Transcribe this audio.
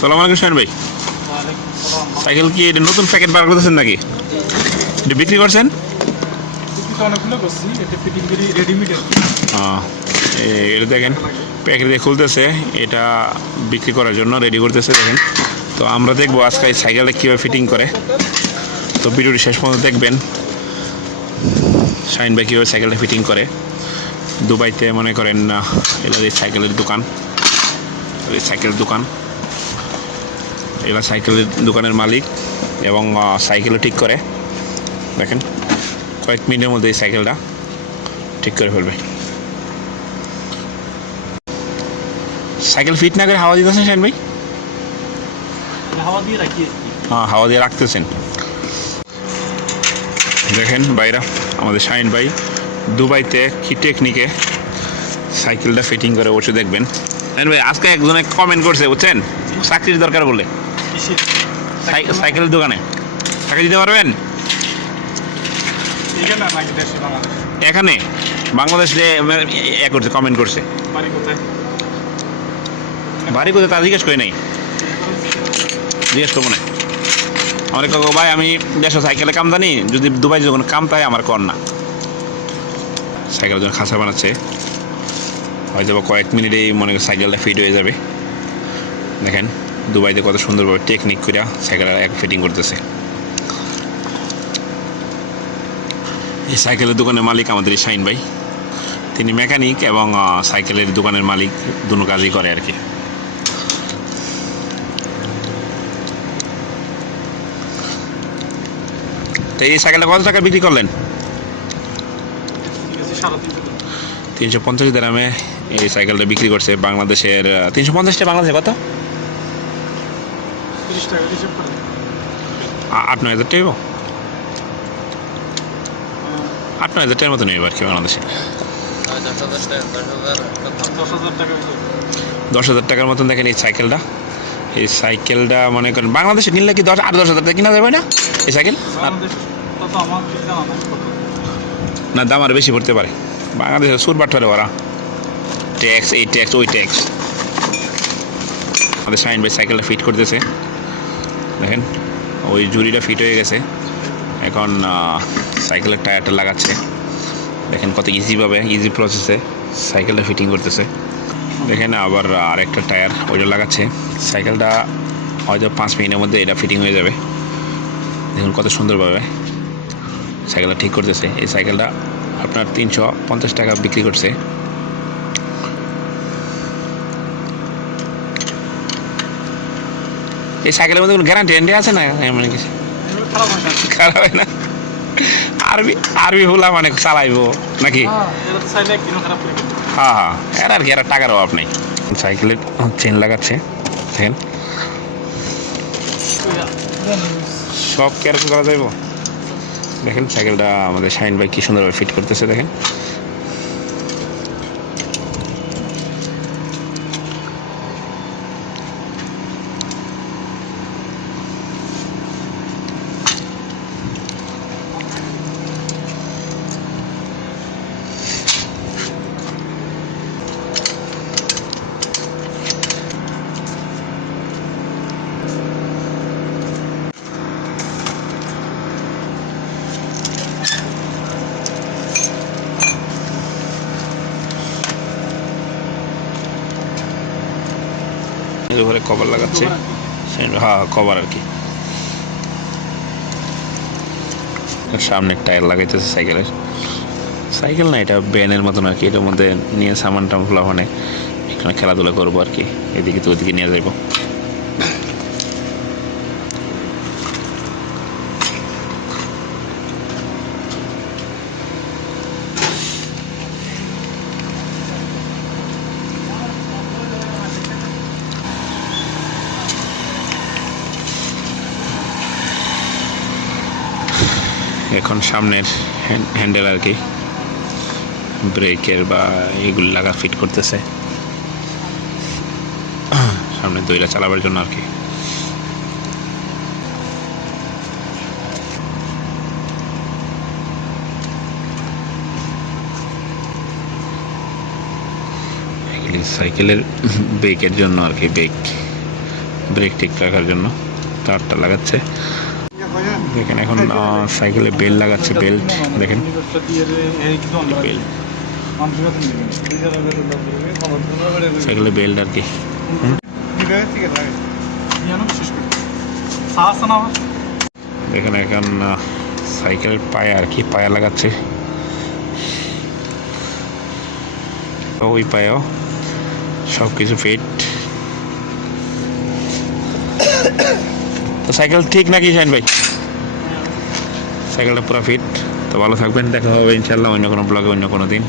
সালাম আলাইকুম শাহিন ভাই। সাইকেল কি এটা নতুন প্যাকেট বার করতেছেন নাকি? এটা বিক্রি করছেন? এটা দেখেন, প্যাকেট দিয়ে খুলতেছে, এটা বিক্রি করার জন্য রেডি করতেছে, দেখেন। তো আমরা দেখব আজকে এই সাইকেলটা কীভাবে ফিটিং করে। তো ভিডিওটি শেষ পর্যন্ত দেখবেন। শাহিন ভাই কীভাবে সাইকেলটা ফিটিং করে। দুবাইতে মনে করেন এটা সাইকেলের দোকান। সাইকেলের দোকান। এরা সাইকেলের দোকানের মালিক এবং সাইকেলও ঠিক করে। দেখেন কয়েক মিনিটের মধ্যে এই সাইকেলটা ঠিক করে ফেলবে। সাইকেল ফিট না করে হাওয়া দিতেছেন শাহিন ভাই? হাওয়া দিয়ে রাখি হ্যাঁ হাওয়া দিয়ে রাখতেছেন। দেখেন ভাইরা আমাদের শাহিন ভাই দুবাইতে কি টেকনিকে সাইকেলটা ফিটিং করে বসে দেখবেন। ভাই আজকে একজনে কমেন্ট করছে বুঝছেন? চাকরির দরকার বলে। সাইকেলের দোকানে। চাকরি দিতে পারবেন? এখানে বাংলাদেশ? এখানে? বাংলাদেশে এ করছে কমেন্ট করছে। বাড়ি কোথায়? বাড়ি কোথায় তা জিজ্ঞেস করি নাই। জিজ্ঞেস করব না আমার কাকু ভাই আমি দেশে সাইকেলে কাম জানি যদি দুবাই যখন কাম তাই আমার কর না। সাইকেলের জন্য খাঁচা বানাচ্ছে হয়তো বা কয়েক মিনিটেই মনে করি সাইকেলটা ফিট হয়ে যাবে। দেখেন। দুবাইতে কত সুন্দরভাবে টেকনিক করে সাইকেল এক ফিটিং করতেছে। এই সাইকেলের দোকানের মালিক আমাদের শাইন ভাই। তিনি মেকানিক এবং সাইকেলের দোকানের মালিক দুটো কাজই করে আর কি। তো এই সাইকেলটা কত টাকা বিক্রি করলেন? তিনশো পঞ্চাশ গ্রামে এই সাইকেলটা বিক্রি করছে বাংলাদেশের তিনশো পঞ্চাশটা বাংলাদেশে কত? টাকা হিসেব করে আ- আট নয় হাজার টাকা আট নয় হাজার টাকার মতো নেবে আর কি বাংলাদেশে দশ হাজার টাকার মতন দেখেন এই সাইকেলটা এই সাইকেলটা মনে করেন বাংলাদেশে নিলে কি দশ আট দশ হাজার টাকা কিনা যাবে না এই সাইকেল না- নাই দাম আর বেশি পড়তে পারে বাংলাদেশে সুর বাটপারে ওরা ট্যাক্স এই ট্যাক্স ওই ট্যাক্স আমাদের সাইন ভাই সাইকেলটা ফিট করতেছে দেখেন, ওই জুড়িটা ফিট হয়ে গেছে। এখন সাইকেলের টায়ারটা লাগাচ্ছে। দেখেন কত ইজিভাবে ইজি প্রসেসে সাইকেলটা ফিটিং করতেছে। দেখেন আবার আরেকটা টায়ার ওইটা লাগাচ্ছে। সাইকেলটা হয়তো পাঁচ মিনিটের মধ্যে এটা ফিটিং হয়ে যাবে। দেখুন কত সুন্দরভাবে সাইকেলটা ঠিক করতেছে। এই সাইকেলটা আপনার তিনশো পঞ্চাশ টাকা বিক্রি করছে। এই সাইকেলের মধ্যে কোনো গ্যারান্টি গ্যারান্টি আছে না? এমন কিছু? খারাপ হয় না? আরবি আরবি হলা মানে চালাইবো নাকি? হ্যাঁ। হ্যাঁ হ্যাঁ। এর আর কি এর আর টাকার অভাব নেই। সাইকেলে চেন লাগাচ্ছে দেখেন। সব কেয়ার করা যাইব? দেখেন সাইকেলটা আমাদের শাইন ভাই কি সুন্দরভাবে ফিট করতেছে দেখেন। এর কভার লাগাচ্ছে। হ্যাঁ কভার আর কি। সামনে টায়ার লাগাইতেছে সাইকেলের। সাইকেল না, এটা ব্যানের মতন আর কি। এটার মধ্যে নিয়ে সামান টামগুলো মানে এখানে খেলাধুলা করব আর কি। এদিকে তো ওদিকে নিয়ে যাব এখন সামনের হ্যান্ডেল আর কি। ব্রেকের বা এগুলো লাগা ফিট করতেছে। সামনে দইটা চালাবার জন্য আর কি। সাইকেলের ব্রেকের জন্য আর কি, ব্রেক ব্রেক ঠিক রাখার জন্য। তারটা লাগাচ্ছে। দেখেন এখন সাইকেলে বেল লাগাচ্ছে বেল্ট দেখেন। বেল্ট সাইকেলে বেল্ট আর কি। দেখেন এখন সাইকেল পায়ে আর কি, পায়া লাগাচ্ছে। ওই পায়েও সব কিছু ফিট তো সাইকেল ঠিক নাকি শাইন ভাই? সাইকেলটা পুরো ফিট তো ভালো থাকবেন। দেখা হবে ইনশাল্লাহ অন্য কোনো ব্লগে অন্য কোনো দিন।